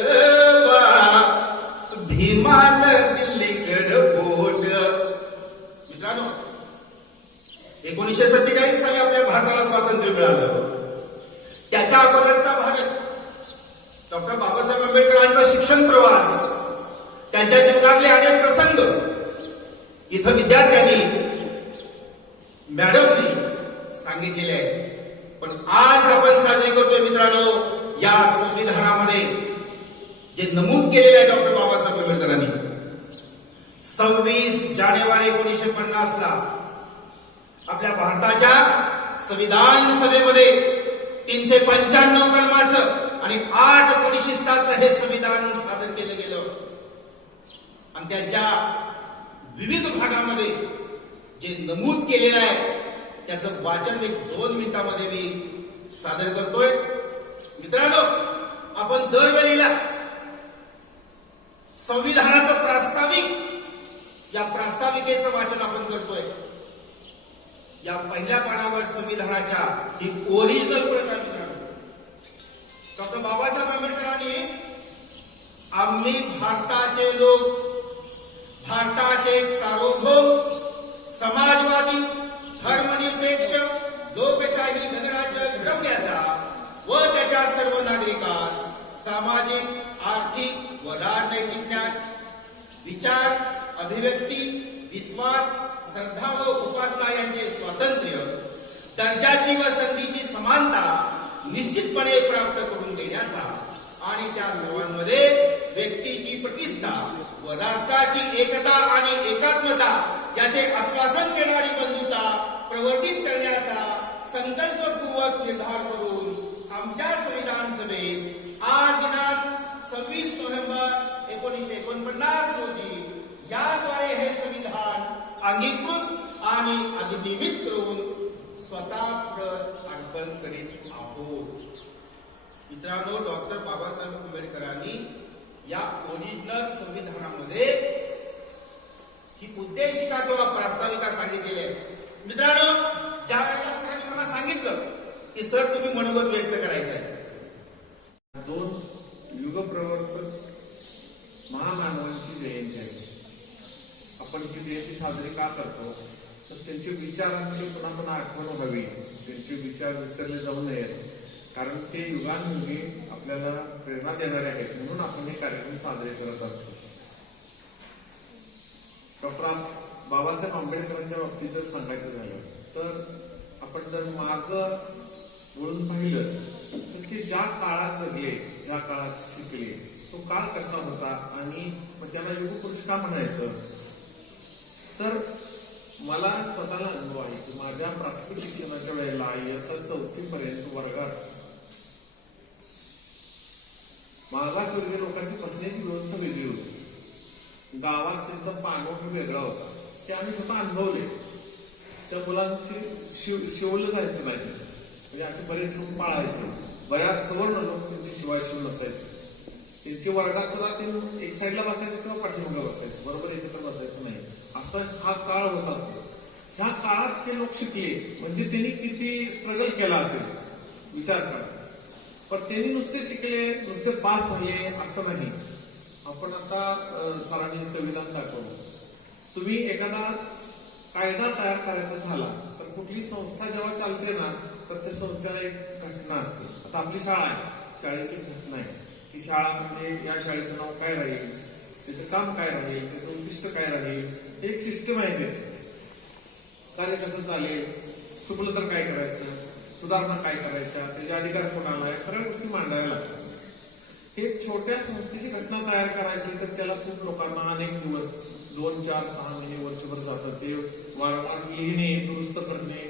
बा भीमान दिल्लीकड बोट. मित्रांनो, 1947 साली आपल्या भारताला स्वातंत्र्य मिळालं. त्याच्या अगोदरचा भारत, डॉक्टर बाबासाहेब आंबेडकरांचा शिक्षण प्रवास, त्यांच्या जीवनातले अनेक प्रसंग इथं विद्यार्थ्यांनी मॅडमनी सांगितलेले आहे. पण आज आपण साजरी करतोय मित्रांनो, या संविधानामध्ये जे नमूद केलेले आहे डॉक्टर बाबासाहेब आंबेडकरांनी, 26 जानेवारी 1950 ला आपल्या भारताच्या संविधान सभेमध्ये 395 कलमाचं आणि 8 परिशिष्टाचं हे संविधान सादर केलं गेलं. आणि त्याच्या विविध भागामध्ये जे नमूद केलेलं आहे त्याचं वाचन 1-2 मिनिटांमध्ये मी सादर करतोय. मित्रांनो, आपण दरवेळेला संविधानाचं प्रास्ताविक, या प्रास्ताविकेचं वाचन आपण करतोय. या पहिल्या पानावर संविधानाच्या ही ओरिजिनल प्रत आहे मित्रांनो. डॉक्टर बाबासाहेब आंबेडकरांनी आम्ही भारताचे लोक, भारताचे सार्वभौम समाजवादी धर्मनिरपेक्ष लोकशाही गणराज्य घडवण्याचा व त्याच्या सर्व नागरिकास सामाजिक, आर्थिक व राजनैतिक ज्ञान, विचार, अभिव्यक्ती, विश्वास, श्रद्धा व उपासना यांचे स्वातंत्र्य, दर्जाची व संधीची समानता निश्चितपणे प्राप्त करून देण्याचा आणि त्या सर्वांमध्ये व्यक्तीची प्रतिष्ठा व राष्ट्राची एकता आणि एकात्मता याचे आश्वासन देणारी बंधुता प्रवर्धित करण्याचा संकल्पपूर्वक निर्धार करून आमच्या संविधान सभेत आज दिनांक 26 नोव्हेंबर 1949 रोजी याद्वारे हे संविधान अंगीकृत आणि अधिनियमित करून स्वतः अर्पण करीत आहोत. मित्रांनो, डॉक्टर बाबासाहेब आंबेडकरांनी या ओरिजिनल संविधानामध्ये ही उद्देशिका किंवा प्रास्ताविका सांगितलेली आहे. मित्रांनो, ज्या वेळेला सरांनी मला सांगितलं की सर तुम्ही मनोगत व्यक्त करायचं आहे, 2 युगप्रवर्तक महामानवांची जयंती आहे. आपण ही जयंती साजरी का करतो, तर त्यांचे विचारांची पुन्हा पुन्हा आठवण व्हावी, त्यांचे विचार विसरले जाऊ नयेत, कारण ते युगानुयुगी आपल्याला प्रेरणा देणारे आहेत. म्हणून आपण हे कार्यक्रम साजरे करत असतो. डॉक्टर बाबासाहेब आंबेडकरांच्या बाबतीत जर सांगायचं झालं तर आपण जर माग वळून पाहिलं तर ते ज्या काळात जगले, ज्या काळात शिकले, तो काळ कसा होता आणि मग त्याला युगपुरुष का म्हणायचं, तर मला स्वतःला अनुभव आहे की माझ्या प्राथमिक शिक्षणाच्या वेळेला इयत्ता 4थी पर्यंत वर्गात मागासवर्गीय लोकांची बसण्याची व्यवस्था वेगळी होती. गावात त्यांचा पाणवठा वेगळा होता. ते आम्ही स्वतः अनुभवले. त्या मुलांची शिवलं जायचं नाही, म्हणजे असे बरेच लोक पाळायचे. बऱ्याच सवर्ण लोक त्यांची शिवाशिव नसायचे. त्यांच्या वर्गात सुद्धा ते एक साईडला बसायचं किंवा पाठीमागे बसायचं, बरोबर एकत्र बसायचं नाही. असं हा काळ होता. ह्या काळात ते लोक शिकले म्हणजे त्यांनी किती स्ट्रगल केला असेल विचार करा. पण त्यांनी नुसते शिकले, नुसते पास झाले असं नाही. आपण आता सरांनी संविधान दाखवलं. तुम्ही एखादा कायदा तयार करायचा झाला तर कुठली संस्था जेव्हा चालते ना तर त्या संस्थेला एक घटना असते. आता आपली शाळा आहे, शाळेची घटना आहे. ती शाळा म्हणजे या शाळेचं नाव काय राहील, त्याचं काम काय राहील, त्याचं उद्दिष्ट काय राहील, एक सिस्टम आहे त्याची. कार्य कसं चालेल, चुकलं तर काय करायचं, सुधारणा काय करायच्या, त्याचे अधिकार कोणाला, या सगळ्या गोष्टी मांडाव्या लागतात. एक छोट्या संस्थेची घटना तयार करायची तर त्याला खूप लोकांना अनेक दिवस 2, 4, 6 महिने, वर्षभर जातात. ते वारंवार लिहिणे, दुरुस्त करणे,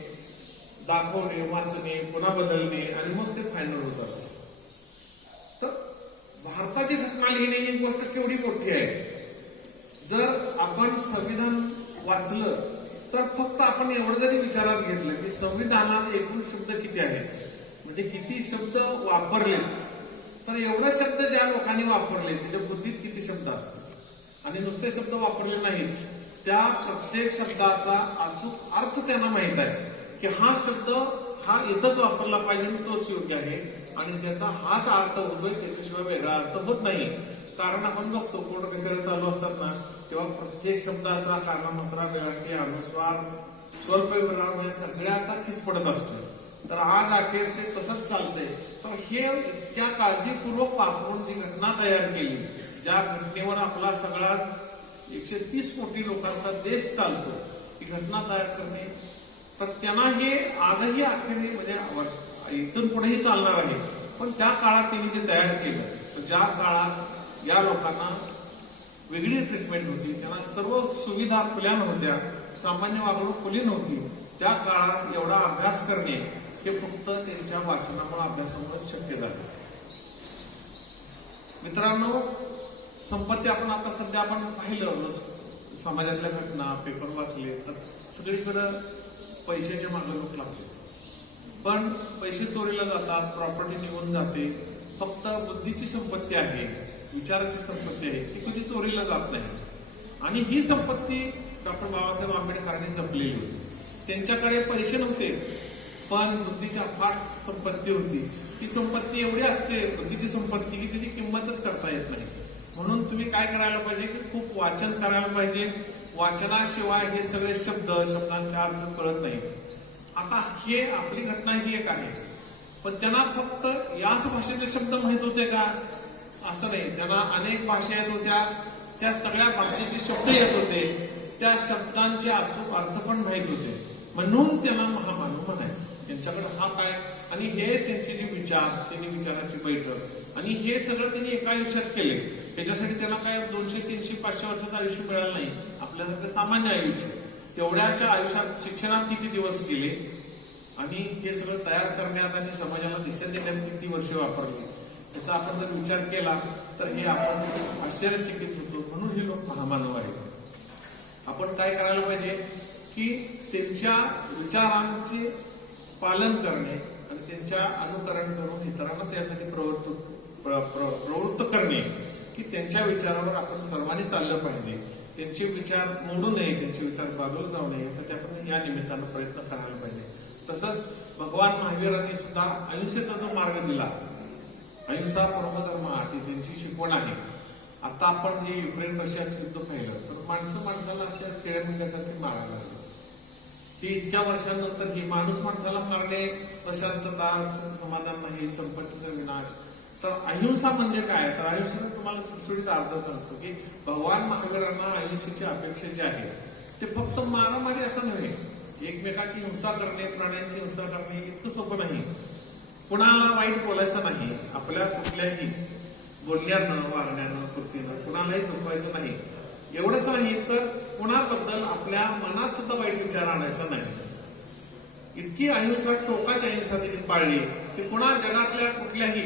दाखवणे, वाचणे, पुन्हा बदलणे आणि मग ते फायनल होत असते. तर भारताची घटना लिहिणे ही गोष्ट केवढी मोठी आहे. जर आपण संविधान वाचलं तर फक्त आपण एवढं जरी विचारात घेतलं की संविधानात एकूण शब्द किती आहेत, म्हणजे किती शब्द वापरले, तर एवढे शब्द ज्या लोकांनी वापरले त्याच्या बुद्धीत किती शब्द असतात. आणि नुसते शब्द वापरले नाहीत, त्या प्रत्येक शब्दाचा अचूक अर्थ त्यांना माहित आहे की हा शब्द हा इथंच वापरला पाहिजे आणि तोच योग्य आहे आणि त्याचा हाच अर्थ होतोय, त्याच्याशिवाय वेगळा अर्थ होत नाही. कारण आपण बघतो कोर्ट कचेऱ्या चालू असतात ना, तेव्हा प्रत्येक शब्दाचा कानामात्रा, व्याख्या, अनुस्वार, स्वल्पविराम या सगळ्याचा खिस पडत असतो. तर आज अखेर ते तसंच चालतंय. तर हे इतक्या काळजीपूर्वक वापरून जी घटना तयार केली, ज्या घटनेवर आपला सगळा 130 कोटी लोकांचा देश चालतो, ही घटना तयार करणे, तर त्यांना हे आजही अखेर म्हणजे इथून पुढेही चालणार आहे. पण त्या काळात त्यांनी जे तयार केलं, ज्या काळात या लोकांना वेगळी ट्रीटमेंट होती, त्यांना सर्व सुविधा खुल्या नव्हत्या, सामान्य वागणूक खुली नव्हती, त्या काळात एवढा अभ्यास करणे हे फक्त त्यांच्या वाचनामुळे, अभ्यासामुळे शक्य झालं. मित्रांनो, संपत्ती आपण आता सध्या आपण पाहिलं, समाजातल्या घटना पेपर वाचले तर सगळीकडं पैशाच्या मागे लोक लागले. पण पैसे चोरीला जातात, प्रॉपर्टी निघून जाते. फक्त बुद्धीची संपत्ती आहे, विचाराची संपत्ती आहे, ती कधी चोरीला जात नाही. आणि ही संपत्ती डॉक्टर बाबासाहेब आंबेडकरांनी जपलेली होती. त्यांच्याकडे पैसे नव्हते, पण बुद्धीची अफाट संपत्ती होती. ही संपत्ती एवढी असते, बुद्धीची संपत्ती, की तिची किंमतच करता येत नाही. म्हणून तुम्ही काय करायला पाहिजे की खूप वाचन करायला पाहिजे. वाचनाशिवाय हे सगळे शब्दांचे अर्थ कळत नाही. आता हे आपली घटना ही एक आहे, पण त्यांना फक्त याच भाषेचे शब्द माहित होते का? असं नाही. त्यांना अनेक भाषा येत होत्या, त्या सगळ्या भाषेचे शब्द येत होते, त्या शब्दांचे अचूक अर्थ पण माहित होते. म्हणून त्यांना महामानव म्हणायचं. त्यांच्याकडे हा काय, आणि हे त्यांचे जे विचार, त्यांनी विचाराची बैठक, आणि हे सगळं त्यांनी एका आयुष्यात केले. त्याच्यासाठी त्यांना काय 200, 300, 500 वर्षाचं आयुष्य मिळालं नाही, आपल्यासारखं सामान्य आयुष्य. तेवढ्याच्या आयुष्यात शिक्षणात किती दिवस गेले, आणि हे सगळं तयार करण्यात आणि समाजाला दिशा देण्यात किती वर्षे वापरली, याचा आपण जर विचार केला तर हे आपण आश्चर्यचकित होतो. म्हणून हे लोक महामानव आहेत. आपण काय करायला पाहिजे की त्यांच्या विचारांचे पालन करणे आणि त्यांच्या अनुकरण करून इतरांना त्यासाठी प्रवृत्त करणे, की त्यांच्या विचारावर आपण सर्वांनी चाललं पाहिजे. त्यांचे विचार मोडू नये, त्यांचे विचार बाजूला जाऊ नये, यासाठी आपण या निमित्तानं प्रयत्न करायला पाहिजे. तसंच भगवान महावीरांनी सुद्धा अहिंसेचा जो मार्ग दिला, अहिंसा परमधर्म ही त्यांची शिकवण आहे. आता आपण जे युक्रेन रशियाचं युद्ध पाहिलं तर माणसं माणसाला अशा खेळमेंढ्यासारखी मारायला लागली. ही इतक्या वर्षांनंतर ही माणूस माणसाला मारणे, प्रशांतता, समाधान नाही, संपत्तीचा विनाश. तर अहिंसा म्हणजे काय? तर अहिंसेचा तुम्हाला सुटसुटीत अर्थ सांगतो की भगवान महावीरांना अहिंसेची अपेक्षा जी आहे ते फक्त मारामारी असं नव्हे, एकमेकाची हिंसा करणे, प्राण्यांची हिंसा करणे इतकं सोपं नाही. कुणाला वाईट बोलायचं नाही, आपल्या कुठल्याही बोलण्यानं, वागण्यानं, कृतीनं कुणालाही दुखवायचं नाही. एवढंच नाही तर कुणाबद्दल आपल्या मनात सुद्धा वाईट विचार आणायचा नाही. इतकी अहिंसा, टोकाची अहिंसा त्यांनी पाळली की कुणा जगातल्या कुठल्याही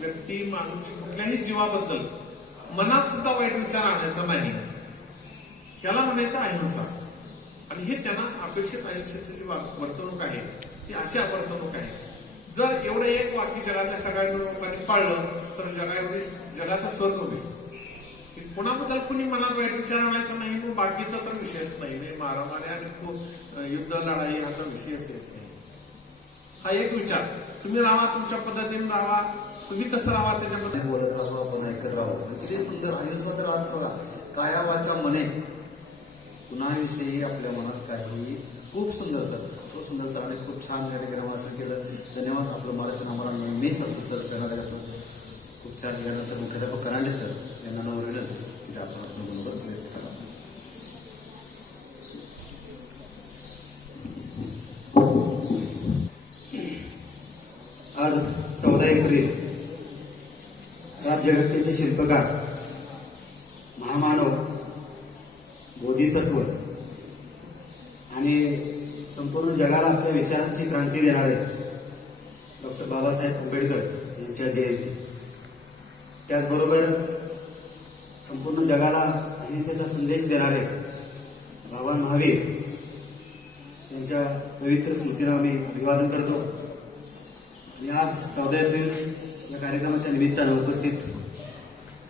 व्यक्ती, माणूस, कुठल्याही जीवाबद्दल मनात सुद्धा वाईट विचार आणायचा नाही. याला म्हणायचं अहिंसा. आणि हे त्यांना अपेक्षित अहिंसेची जी वर्तणूक आहे ती अशी वर्तणूक आहे. जर एवढं एक वाक्य जगातल्या सगळ्या लोकांनी पाळलं तर जगाचा स्वर्ग होईल. कुणाबद्दल कुणी मनात वाईट विचार आणायचा नाही, मग बाकीचा तर विषयच नाही. मारामारी आणि युद्ध, लढाई ह्याचा विषयच येत नाही. हा एक विचार. तुम्ही राहा, तुमच्या पद्धतीने राहा, तुम्ही कसं राहा त्याच्याबद्दल बोलत राहू, आपण ऐकत राहू. किती सुंदर अहिंसा तर अर्थ बघा. काया वाचा मने, कुणाविषयी आपल्या मनात काही. खूप सुंदर सर, खूप सुंदर सर, आणि खूप छान या ठिकाणी असं केलं. धन्यवाद. आपलं मार्गदर्शन आम्हाला नेहमीच असं सर करणार असतं. खूप छान केल्यानंतर मुख्याध्यापक करांडे सर यांना नाव विनंती की आपण आपल्याबरोबर व्यक्त करा. आज 14 एप्रिल राज्यघटनेचे शिल्पकार, महामानव, बोधिसत्व आणि संपूर्ण जगाला आपल्या विचारांची क्रांती देणारे डॉक्टर बाबासाहेब आंबेडकर यांच्या जयंती, त्याचबरोबर संपूर्ण जगाला अहिंसेचा संदेश देणारे बाबा महावीर यांच्या पवित्र स्मृतीला आम्ही अभिवादन करतो. आणि आज 14 एप्रिल या कार्यक्रमाच्या निमित्तानं उपस्थित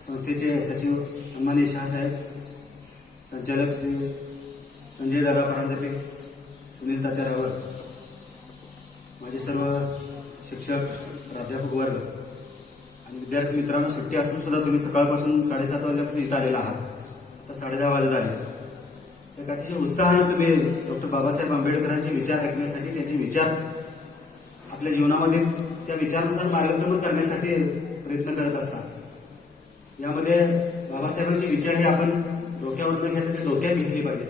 संस्थेचे सचिव सन्माननीय शहासाहेब, संचालक श्री संजय दादा परांजपे, सुनील तात्या रावळ, माझे सर्व शिक्षक, प्राध्यापक वर्ग आणि विद्यार्थी मित्रांनो, सुट्टी असून सुद्धा तुम्ही सकाळपासून 7:30 वाजल्यापासून इथं आलेला आहात. आता 10:30 वाजत झाले. तर अतिशय उत्साहानं तुम्ही डॉक्टर बाबासाहेब आंबेडकरांचे विचार ऐकण्यासाठी, त्यांचे विचार आपल्या जीवनामध्ये त्या विचारानुसार मार्गक्रमण करण्यासाठी प्रयत्न करत असतात. यामध्ये बाबासाहेबांचे विचार हे आपण डोक्यावर न घेता ते डोक्यात घेतले पाहिजे.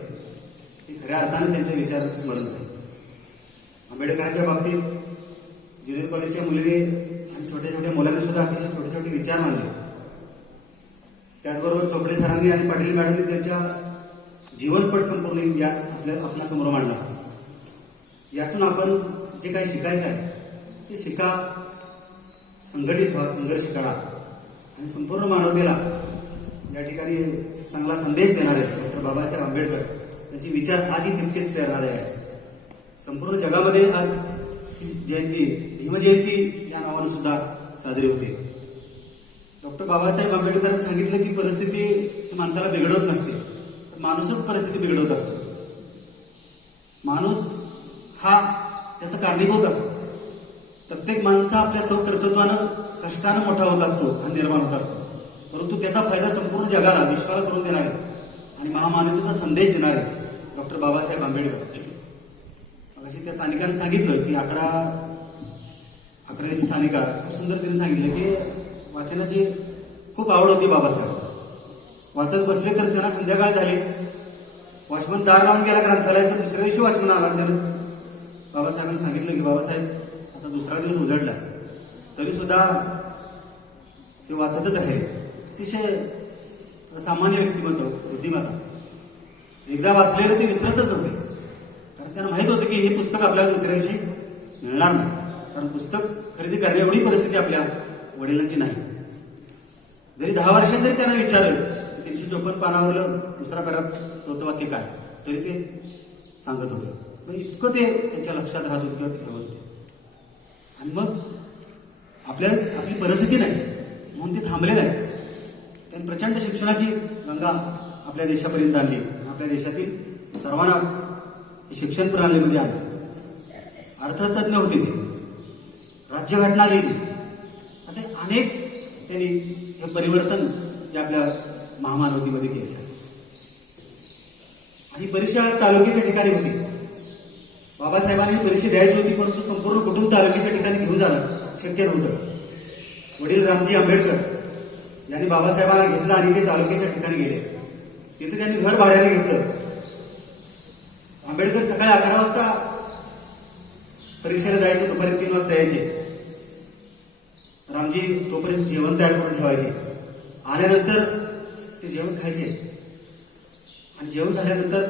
हे खऱ्या अर्थानं त्यांच्या विचारांचं स्मरण आहे. आंबेडकरांच्या बाबतीत ज्युनियर कॉलेजच्या मुलीने आणि छोट्या छोट्या मुलांनी सुद्धा अतिशय छोटे छोटे विचार मांडले. त्याचबरोबर चोपडे सरांनी आणि पाटील मॅडमनी त्यांच्या जीवनपट संपूर्ण या आपल्यासमोर मांडला. यातून आपण जे काही शिकायचं आहे ते शिका, संघटित व्हा, संघर्ष करा आणि संपूर्ण मानवतेला या ठिकाणी चांगला संदेश देणारे डॉक्टर बाबासाहेब आंबेडकर यांचे विचार आजही तितकेच प्रेरणादायी आहे. संपूर्ण जगामध्ये आज ही जयंती, भीमजयंती या नावाने सुद्धा साजरी होते. डॉक्टर बाबासाहेब आंबेडकरांनी सांगितलं की परिस्थिती माणसाला बिघडवत नसते, तर माणूसच परिस्थिती बिघडवत असतो. माणूस हा त्याचा कारणीभूत असतो. प्रत्येक माणूस आपल्या स्वकर्तृत्वानं, कष्टानं मोठा होत असतो आणि निर्माण होत असतो. परंतु त्याचा फायदा संपूर्ण जगाला, विश्वाला करून देणारे आणि महामानवतेचा संदेश देणारे डॉक्टर बाबासाहेब आंबेडकर. अशी त्या स्थानिकांनी सांगितलं की 11वीची स्थानिका खूप सुंदर तिने सांगितलं की वाचनाची खूप आवड होती बाबासाहेब. वाचत बसले तर त्यांना संध्याकाळ झाली, वॉचमन दार लावून गेला ग्रंथालयाचं. दुसऱ्या दिवशी वॉचमन आला आणि त्यानं बाबासाहेबांनी सांगितलं की बाबासाहेब आता दुसरा दिवस उजडला तरी सुद्धा ते वाचतच आहे. अतिशय सामान्य व्यक्तिमत्व, बुद्धिमत्ता. एकदा वाचलेलं ते विसरतच नव्हते, कारण त्यांना माहित होतं की हे पुस्तक आपल्याला दुसऱ्या दिवशी मिळणार नाही. कारण पुस्तक खरेदी करण्या एवढी परिस्थिती आपल्या वडिलांची नाही. जरी 10 वर्षात जरी त्यांना विचारलं 354 पानावरलं दुसरा पॅराग्राफ, चौथं वाक्य काय, तरी ते सांगत होते. इतकं ते त्यांच्या लक्षात राहत होतं किंवा ठेवत होते. आणि मग आपली परिस्थिती नाही म्हणून ते थांबले नाही. त्यांनी प्रचंड शिक्षणाची गंगा आपल्या देशापर्यंत आणली. आपल्या देशातील सर्वांना शिक्षण प्रणालीमध्ये आणले. अर्थतज्ञ होते ते, राज्यघटना लिहिली, असे अनेक त्यांनी हे परिवर्तन जे आपल्या महामानवतेमध्ये केले आहे. आणि परीक्षा तालुक्याच्या ठिकाणी होती. बाबासाहेबांनी परीक्षा द्यायची होती, परंतु संपूर्ण कुटुंब तालुक्याच्या ठिकाणी घेऊन जाणं शक्य नव्हतं. वडील रामजी आंबेडकर यांनी बाबासाहेबांना घेतलं आणि ते तालुक्याच्या ठिकाणी गेले. तिथे त्यांनी घर भाड्याने घेतलं. आंबेडकर सकाळी 11 वाजता परीक्षेला जायचे, दुपारी 3 वाजता यायचे. रामजी तोपर्यंत जेवण तयार करून ठेवायचे. आल्यानंतर ते जेवण खायचे आणि जेवण झाल्यानंतर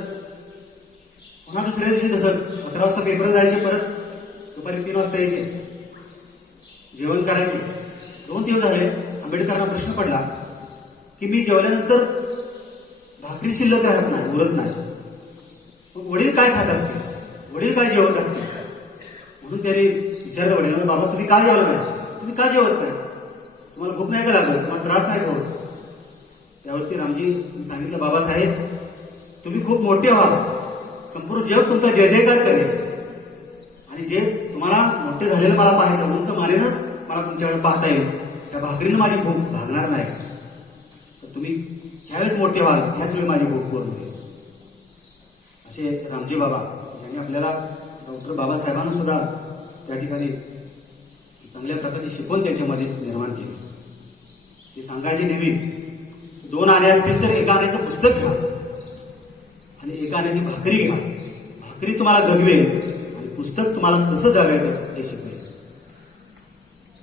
पुन्हा दुसऱ्या दिवशी तसंच 11 वाजता पेपर जायचे, परत दुपारी 3 वाजता यायचे, जेवण करायचे. 2 दिवस झाले. आंबेडकरांना प्रश्न पडला की मी जेवल्यानंतर भाकरी शिल्लक राहत नाही, उरत नाही. वडील काय खात असतील, वडील काय जेवत असतील. म्हणून त्यांनी विचारलं वडिलांना, बाबा तुम्ही का जेवलं नाही, तुम्ही का जेवत नाही, तुम्हाला भूक नाही का लागत, तुम्हाला त्रास नाही का होत. त्यावरती रामजी सांगितलं, बाबासाहेब तुम्ही खूप मोठे व्हा, संपूर्ण जग तुमचा जय जयकार करेल आणि जे तुम्हाला मोठे झालेलं मला पाहायचं, उंच मानेनं मला तुमच्याकडे पाहता येईल. त्या भाकरीनं माझी भूक भागणार नाही. तर तुम्ही ज्यावेळेस मोठे व्हाल त्याच वेळी माझी भूक पूर्ण होईल. असे रामजी बाबा ज्यांनी आपल्याला डॉक्टर बाबासाहेबांना सुद्धा त्या ठिकाणी चांगल्या प्रकारची शिकवण त्यांच्यामध्ये निर्माण केली. ते सांगायचे नेहमी, 2 आणे असतील तर 1 आण्याचं पुस्तक घ्या आणि 1 आण्याची भाकरी घ्या. भाकरी तुम्हाला जगवेल आणि पुस्तक तुम्हाला कसं जगायचं हे शिकवेल.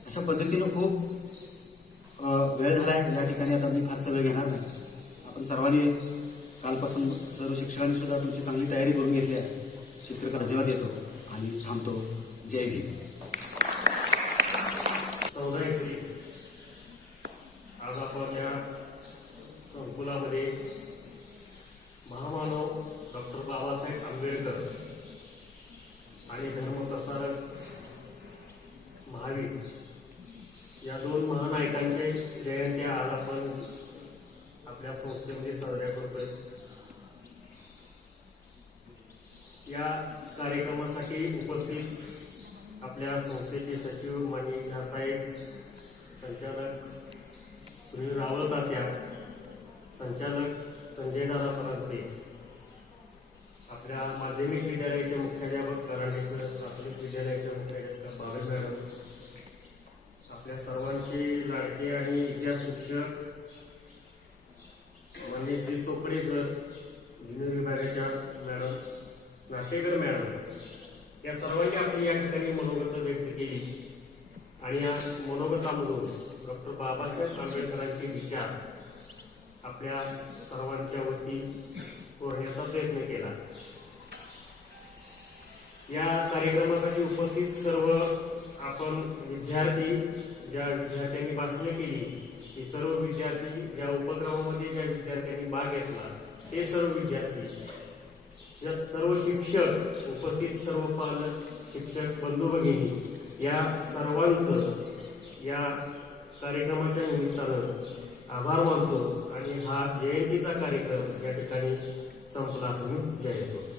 अशा पद्धतीनं खूप वेळ झाला आहे. या ठिकाणी आता मी फारसा वेळ घेणार नाही. आपण सर्वांनी कालपासून सर्व शिक्षकांनी सुद्धा तुमची चांगली तयारी करून घेतली आहे. चित्रकार धन्यवाद देतो आणि थांबतो. जय भीम. 14 एप्रिल आज आपण या संकुलामध्ये महामानव डॉक्टर बाबासाहेब आंबेडकर आणि धर्मप्रसारक महावीर या 2 महानायकांचे जयंत्या आज आपण आपल्या संस्थेमध्ये साजऱ्या करतोय. या कार्यक्रमासाठी उपस्थित आपल्या संस्थेचे सचिव माननीय शाहसाहेब, संचालक सुनील रावळ तात्या, संचालक संजय दादा परांजपे, आपल्या माध्यमिक विद्यालयाचे मुख्याध्यापक कराडे सर, प्राथमिक विद्यालयाचे मुख्याध्यापक बाबे मॅडम, आपल्या सर्वांचे लाडके आणि इतिहास शिक्षक माननीय श्री चोपडे सर, विज्ञान विभागाच्या मॅडम, नाटेकर मॅडम, या सर्वांनी आपली या ठिकाणी मनोगत व्यक्त केली आणि या मनोगतामधून डॉक्टर बाबासाहेब आंबेडकरांचे विचार आपल्या सर्वांच्या वरती कोरण्याचा प्रयत्न केला. या कार्यक्रमासाठी उपस्थित सर्व आपण विद्यार्थी, ज्या विद्यार्थ्यांनी भाषणे केली, हे सर्व विद्यार्थी, ज्या उपक्रमामध्ये ज्या विद्यार्थ्यांनी भाग घेतला ते सर्व विद्यार्थी, सर्व शिक्षक, उपस्थित सर्व पालक, शिक्षक बंधू भगिनी, या सर्वांचं या कार्यक्रमाच्या निमित्तानं आभार मानतो आणि हा जयंतीचा कार्यक्रम या ठिकाणी संपला असं मी जाहीर करतो.